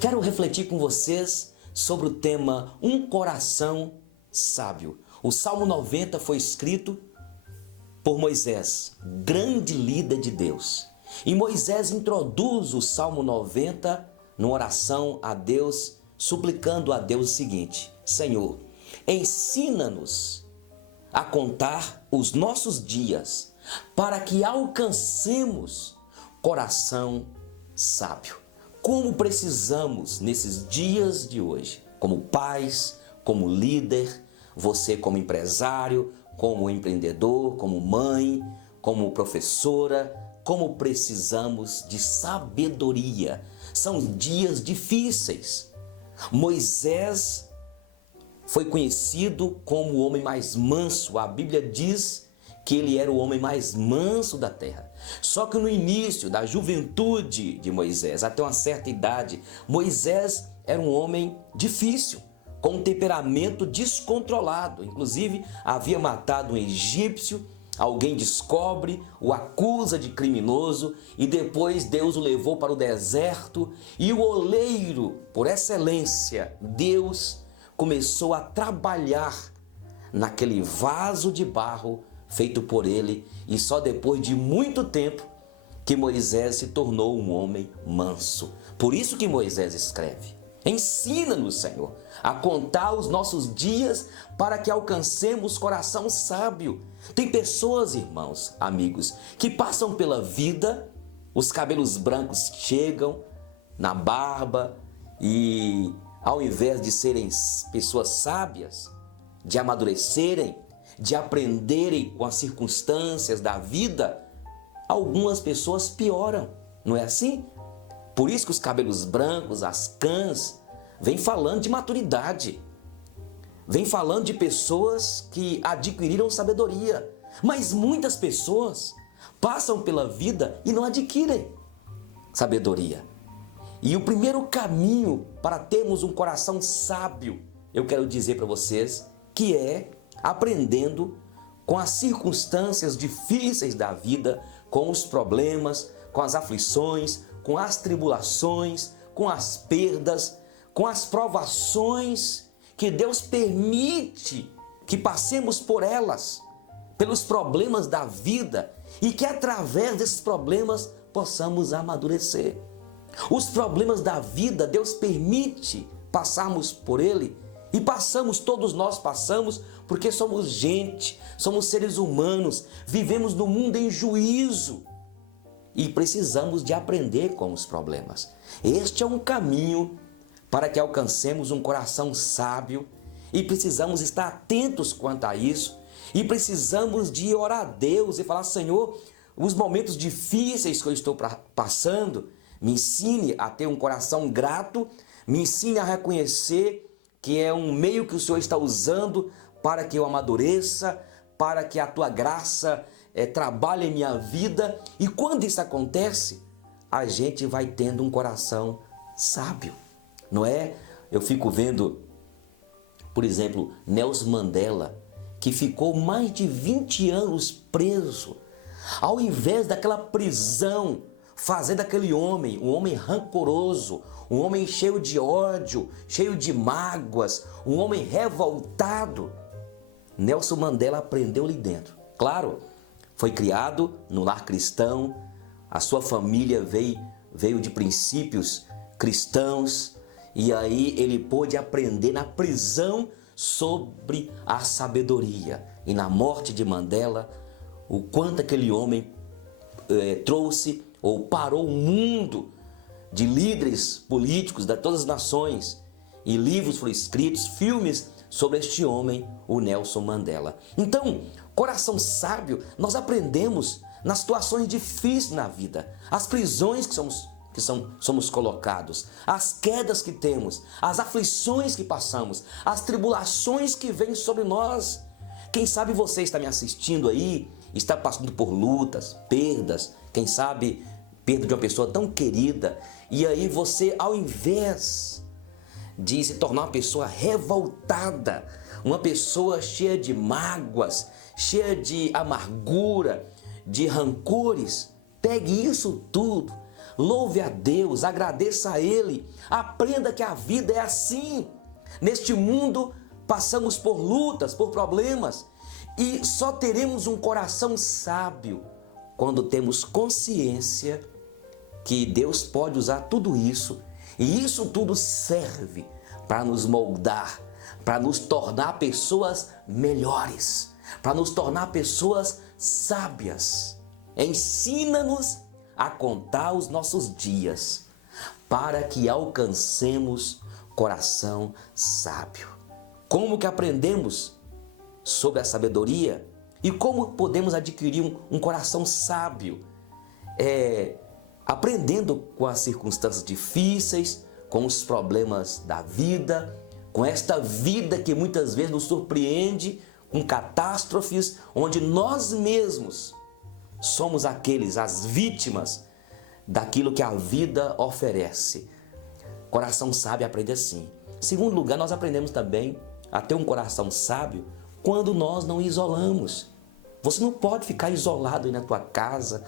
Quero refletir com vocês sobre o tema Um Coração Sábio. O Salmo 90 foi escrito por Moisés, grande líder de Deus. E Moisés introduz o Salmo 90 numa oração a Deus, suplicando a Deus o seguinte: Senhor, ensina-nos a contar os nossos dias, para que alcancemos coração sábio. Como precisamos nesses dias de hoje, como pais, como líder, você como empresário, como empreendedor, como mãe, como professora, como precisamos de sabedoria. São dias difíceis. Moisés foi conhecido como o homem mais manso. A Bíblia diz que ele era o homem mais manso da terra. Só que no início da juventude de Moisés, até uma certa idade, Moisés era um homem difícil, com um temperamento descontrolado. Inclusive, havia matado um egípcio. Alguém descobre, o acusa de criminoso e depois Deus o levou para o deserto. E o oleiro, por excelência, Deus começou a trabalhar naquele vaso de barro feito por ele, e só depois de muito tempo que Moisés se tornou um homem manso. Por isso que Moisés escreve: ensina-nos, Senhor, a contar os nossos dias para que alcancemos coração sábio. Tem pessoas, irmãos, amigos, que passam pela vida, os cabelos brancos chegam na barba e ao invés de serem pessoas sábias, de amadurecerem, de aprenderem com as circunstâncias da vida, algumas pessoas pioram, não é assim? Por isso que os cabelos brancos, as cãs, vêm falando de maturidade, vêm falando de pessoas que adquiriram sabedoria. Mas muitas pessoas passam pela vida e não adquirem sabedoria. E o primeiro caminho para termos um coração sábio, eu quero dizer para vocês, que é aprendendo com as circunstâncias difíceis da vida, com os problemas, com as aflições, com as tribulações, com as perdas, com as provações que Deus permite que passemos por elas, pelos problemas da vida, e que através desses problemas possamos amadurecer. Os problemas da vida, Deus permite passarmos por ele, e passamos, todos nós passamos, porque somos gente, somos seres humanos, vivemos no mundo em juízo e precisamos de aprender com os problemas. Este é um caminho para que alcancemos um coração sábio, e precisamos estar atentos quanto a isso, e precisamos de orar a Deus e falar: Senhor, os momentos difíceis que eu estou passando, me ensine a ter um coração grato, me ensine a reconhecer que é um meio que o Senhor está usando para que eu amadureça, para que a Tua graça trabalhe em minha vida. E quando isso acontece, a gente vai tendo um coração sábio, não é? Eu fico vendo, por exemplo, Nelson Mandela, que ficou mais de 20 anos preso. Ao invés daquela prisão fazer daquele homem um homem rancoroso, um homem cheio de ódio, cheio de mágoas, um homem revoltado, Nelson Mandela aprendeu ali dentro. Claro, foi criado no lar cristão, a sua família veio de princípios cristãos, e aí ele pôde aprender na prisão sobre a sabedoria. E na morte de Mandela, o quanto aquele homem trouxe ou parou o mundo de líderes políticos de todas as nações, e livros foram escritos, filmes sobre este homem, o Nelson Mandela. Então, coração sábio, nós aprendemos nas situações difíceis na vida, as prisões que somos colocados, as quedas que temos, as aflições que passamos, as tribulações que vêm sobre nós. Quem sabe você está me assistindo aí, está passando por lutas, perdas, quem sabe perda de uma pessoa tão querida, e aí você, ao invés de se tornar uma pessoa revoltada, uma pessoa cheia de mágoas, cheia de amargura, de rancores, pegue isso tudo, louve a Deus, agradeça a Ele, aprenda que a vida é assim. Neste mundo passamos por lutas, por problemas, e só teremos um coração sábio quando temos consciência que Deus pode usar tudo isso, e isso tudo serve para nos moldar, para nos tornar pessoas melhores, para nos tornar pessoas sábias. Ensina-nos a contar os nossos dias, para que alcancemos coração sábio. Como que aprendemos sobre a sabedoria e como podemos adquirir um coração sábio? Aprendendo com as circunstâncias difíceis, com os problemas da vida, com esta vida que muitas vezes nos surpreende, com catástrofes, onde nós mesmos somos as vítimas daquilo que a vida oferece. Coração sábio aprende assim. Em segundo lugar, nós aprendemos também a ter um coração sábio quando nós não isolamos. Você não pode ficar isolado aí na tua casa,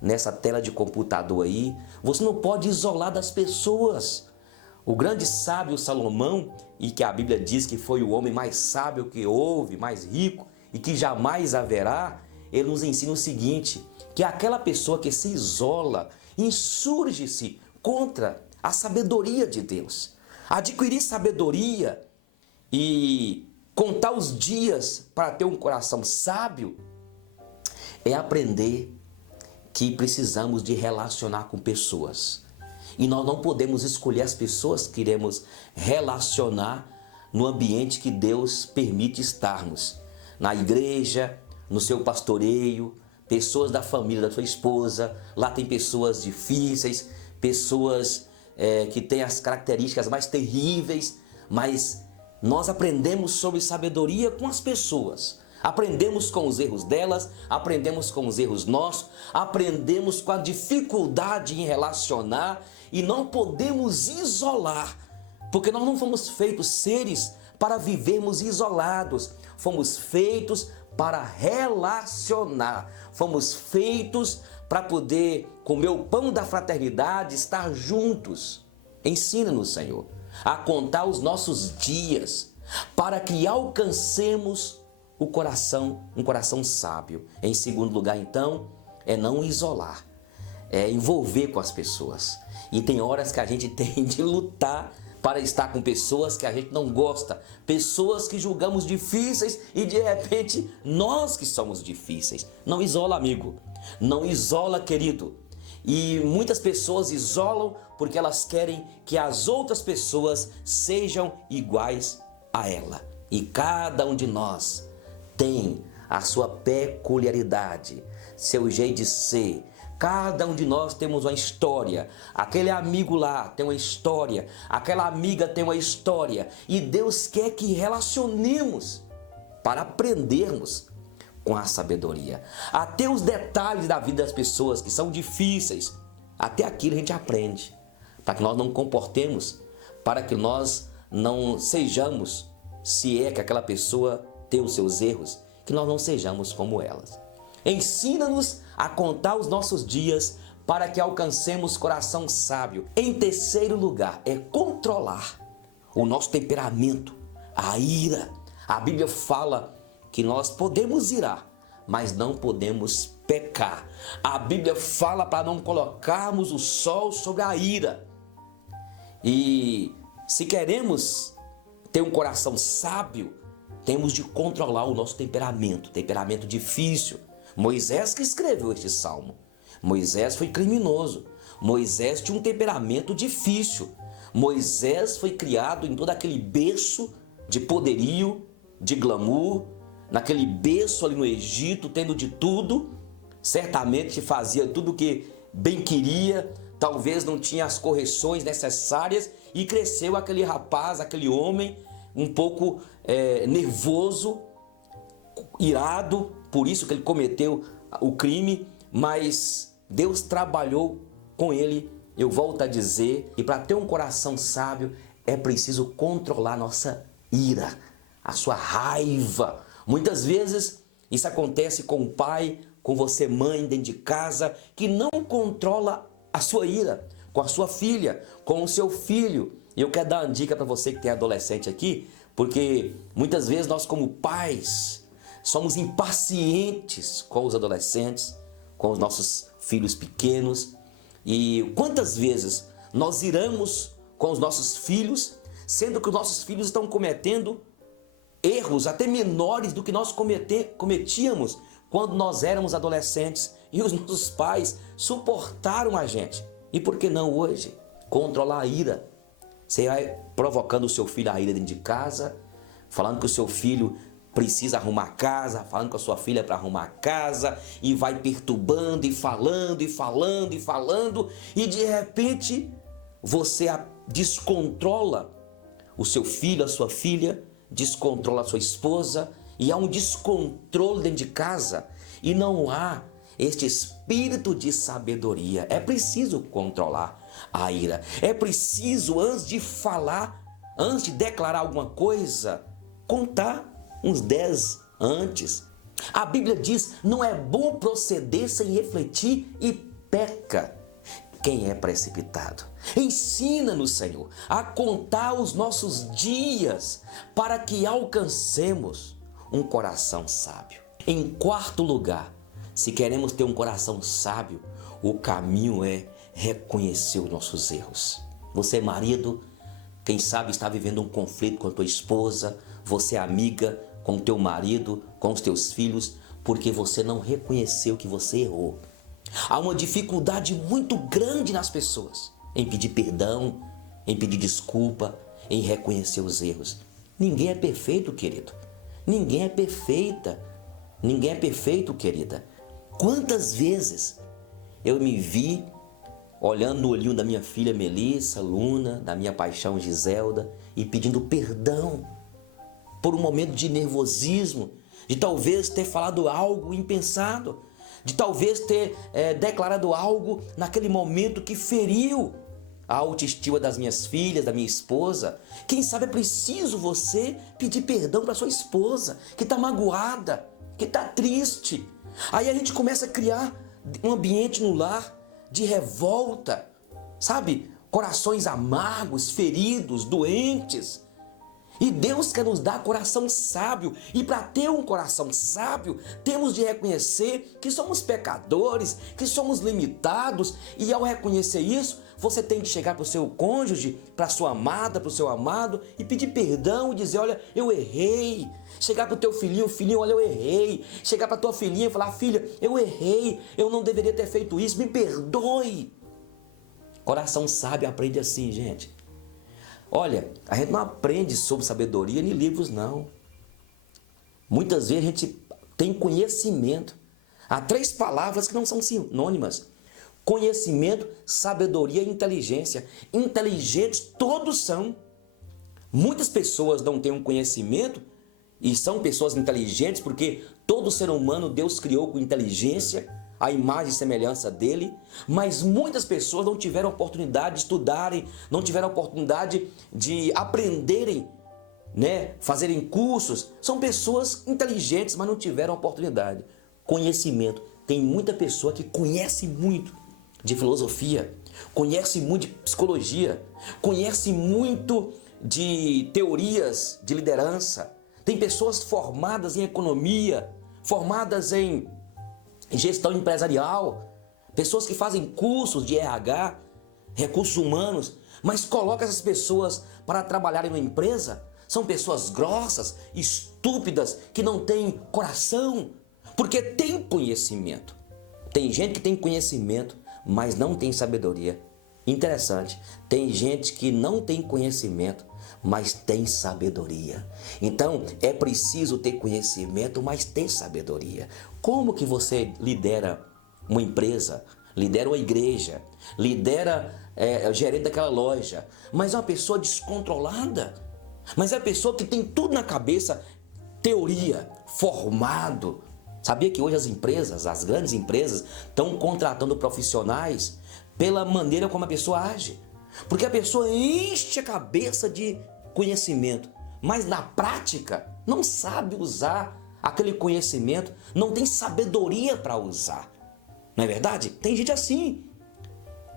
nessa tela de computador aí. Você não pode isolar das pessoas. O grande sábio Salomão, e que a Bíblia diz que foi o homem mais sábio que houve, mais rico e que jamais haverá, ele nos ensina o seguinte, que aquela pessoa que se isola, insurge-se contra a sabedoria de Deus. Adquirir sabedoria e contar os dias para ter um coração sábio é aprender que precisamos de relacionar com pessoas. E nós não podemos escolher as pessoas que iremos relacionar no ambiente que Deus permite estarmos. Na igreja, no seu pastoreio, pessoas da família da sua esposa, lá tem pessoas difíceis, pessoas que têm as características mais terríveis, mas nós aprendemos sobre sabedoria com as pessoas. Aprendemos com os erros delas, aprendemos com os erros nossos, aprendemos com a dificuldade em relacionar e não podemos isolar, porque nós não fomos feitos seres para vivermos isolados, fomos feitos para relacionar, fomos feitos para poder comer o pão da fraternidade, estar juntos. Ensina-nos, Senhor, a contar os nossos dias para que alcancemos um coração sábio. Em segundo lugar, então, é não isolar, é envolver com as pessoas. E tem horas que a gente tem de lutar para estar com pessoas que a gente não gosta, pessoas que julgamos difíceis e de repente nós que somos difíceis. Não isola, amigo, não isola, querido. E muitas pessoas isolam porque elas querem que as outras pessoas sejam iguais a ela. E cada um de nós tem a sua peculiaridade, seu jeito de ser. Cada um de nós temos uma história. Aquele amigo lá tem uma história. Aquela amiga tem uma história. E Deus quer que relacionemos para aprendermos com a sabedoria. Até os detalhes da vida das pessoas que são difíceis, até aquilo a gente aprende. Para que nós não comportemos, para que nós não sejamos, se é que aquela pessoa tem os seus erros, que nós não sejamos como elas. Ensina-nos a contar os nossos dias para que alcancemos coração sábio. Em terceiro lugar, é controlar o nosso temperamento, a ira. A Bíblia fala que nós podemos irar, mas não podemos pecar. A Bíblia fala para não colocarmos o sol sobre a ira. E se queremos ter um coração sábio, temos de controlar o nosso temperamento difícil. Moisés que escreveu este salmo. Moisés foi criminoso. Moisés tinha um temperamento difícil. Moisés foi criado em todo aquele berço de poderio, de glamour, naquele berço ali no Egito, tendo de tudo. Certamente fazia tudo o que bem queria, talvez não tinha as correções necessárias e cresceu aquele rapaz, aquele homem um pouco nervoso, irado, por isso que ele cometeu o crime, mas Deus trabalhou com ele, eu volto a dizer, e para ter um coração sábio é preciso controlar nossa ira, a sua raiva. Muitas vezes isso acontece com o pai, com você mãe dentro de casa, que não controla a sua ira com a sua filha, com o seu filho. E eu quero dar uma dica para você que tem adolescente aqui, porque muitas vezes nós como pais somos impacientes com os adolescentes, com os nossos filhos pequenos. E quantas vezes nós iramos com os nossos filhos, sendo que os nossos filhos estão cometendo erros até menores do que nós cometíamos quando nós éramos adolescentes e os nossos pais suportaram a gente. E por que não hoje controlar a ira? Você vai provocando o seu filho a ira dentro de casa, falando que o seu filho precisa arrumar a casa, falando com a sua filha para arrumar a casa, e vai perturbando e falando e falando e falando, e de repente você descontrola o seu filho, a sua filha, descontrola a sua esposa, e há um descontrole dentro de casa, e não há este espírito de sabedoria. É preciso controlar a ira, é preciso, antes de falar, antes de declarar alguma coisa, contar uns 10 antes. A Bíblia diz: não é bom proceder sem refletir e peca quem é precipitado. Ensina-nos, Senhor, a contar os nossos dias para que alcancemos um coração sábio. Em quarto lugar, se queremos ter um coração sábio, o caminho é reconhecer os nossos erros. Você, marido, quem sabe está vivendo um conflito com a tua esposa, você, amiga, com o teu marido, com os teus filhos, porque você não reconheceu que você errou. Há uma dificuldade muito grande nas pessoas em pedir perdão, em pedir desculpa, em reconhecer os erros. Ninguém é perfeito, querido. Ninguém é perfeita. Ninguém é perfeito, querida. Quantas vezes eu me vi olhando no olhinho da minha filha Melissa, Luna, da minha paixão Giselda, e pedindo perdão por um momento de nervosismo, de talvez ter falado algo impensado, de talvez ter declarado algo naquele momento que feriu a autoestima das minhas filhas, da minha esposa. Quem sabe é preciso você pedir perdão para sua esposa, que está magoada, que está triste. Aí a gente começa a criar um ambiente no lar de revolta, sabe? Corações amargos, feridos, doentes. E Deus quer nos dar coração sábio. E para ter um coração sábio, temos de reconhecer que somos pecadores, que somos limitados. E ao reconhecer isso, você tem que chegar para o seu cônjuge, para a sua amada, para o seu amado, e pedir perdão e dizer: olha, eu errei. Chegar para o teu filhinho: filhinho, olha, eu errei. Chegar para a tua filhinha e falar: filha, eu errei, eu não deveria ter feito isso, me perdoe. Coração sábio aprende assim, gente. Olha, a gente não aprende sobre sabedoria em livros, não. Muitas vezes a gente tem conhecimento. Há 3 palavras que não são sinônimas: conhecimento, sabedoria e inteligência. Inteligentes todos são. Muitas pessoas não têm um conhecimento e são pessoas inteligentes, porque todo ser humano Deus criou com inteligência, a imagem e semelhança dele, mas muitas pessoas não tiveram oportunidade de estudarem, não tiveram oportunidade de aprenderem, fazerem cursos. São pessoas inteligentes, mas não tiveram oportunidade. Conhecimento. Tem muita pessoa que conhece muito de filosofia, conhece muito de psicologia, conhece muito de teorias de liderança. Tem pessoas formadas em economia, formadas em gestão empresarial, pessoas que fazem cursos de RH, recursos humanos, mas coloca essas pessoas para trabalharem numa empresa. São pessoas grossas, estúpidas, que não têm coração, porque tem conhecimento. Tem gente que tem conhecimento, mas não tem sabedoria. Interessante, tem gente que não tem conhecimento, mas tem sabedoria. Então, é preciso ter conhecimento, mas ter sabedoria. Como que você lidera uma empresa, lidera uma igreja, lidera o gerente daquela loja, mas é uma pessoa descontrolada, mas é uma pessoa que tem tudo na cabeça, teoria, formado. Sabia que hoje as empresas, as grandes empresas, estão contratando profissionais pela maneira como a pessoa age? Porque a pessoa enche a cabeça de conhecimento, mas na prática não sabe usar aquele conhecimento, não tem sabedoria para usar. Não é verdade? Tem gente assim.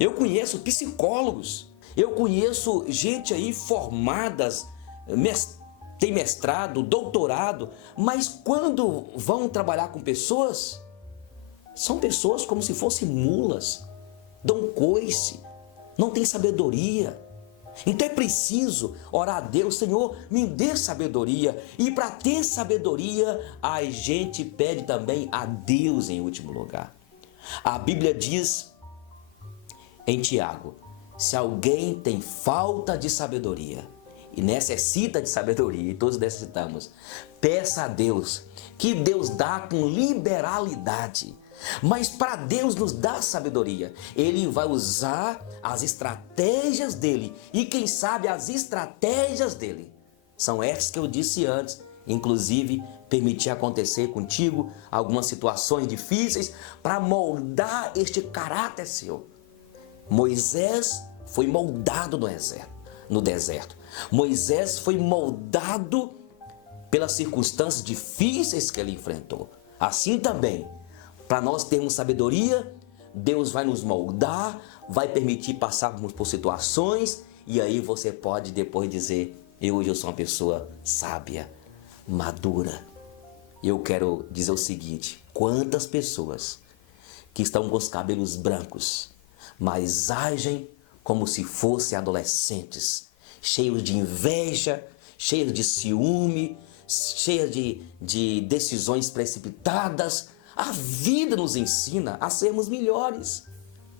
Eu conheço psicólogos, eu conheço gente aí formadas, tem mestrado, doutorado, mas quando vão trabalhar com pessoas, são pessoas como se fossem mulas, dão coice, não tem sabedoria. Então é preciso orar a Deus: Senhor, me dê sabedoria. E para ter sabedoria, a gente pede também a Deus em último lugar. A Bíblia diz em Tiago: se alguém tem falta de sabedoria e necessita de sabedoria, e todos necessitamos, peça a Deus, que Deus dá com liberalidade. Mas para Deus nos dar sabedoria, Ele vai usar as estratégias dele. E quem sabe as estratégias dele são essas que eu disse antes. Inclusive, permitir acontecer contigo algumas situações difíceis para moldar este caráter seu. Moisés foi moldado no deserto. Moisés foi moldado pelas circunstâncias difíceis que ele enfrentou. Assim também, para nós termos sabedoria, Deus vai nos moldar, vai permitir passarmos por situações, e aí você pode depois dizer: hoje eu sou uma pessoa sábia, madura. Eu quero dizer o seguinte: quantas pessoas que estão com os cabelos brancos, mas agem como se fossem adolescentes, cheios de inveja, cheios de ciúme, cheios de decisões precipitadas. A vida nos ensina a sermos melhores.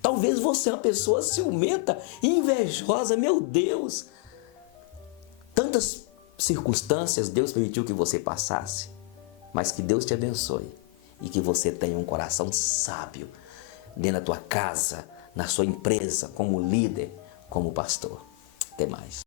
Talvez você é uma pessoa ciumenta, invejosa, meu Deus. Tantas circunstâncias Deus permitiu que você passasse, mas que Deus te abençoe e que você tenha um coração sábio dentro da tua casa, na sua empresa, como líder, como pastor. Até mais.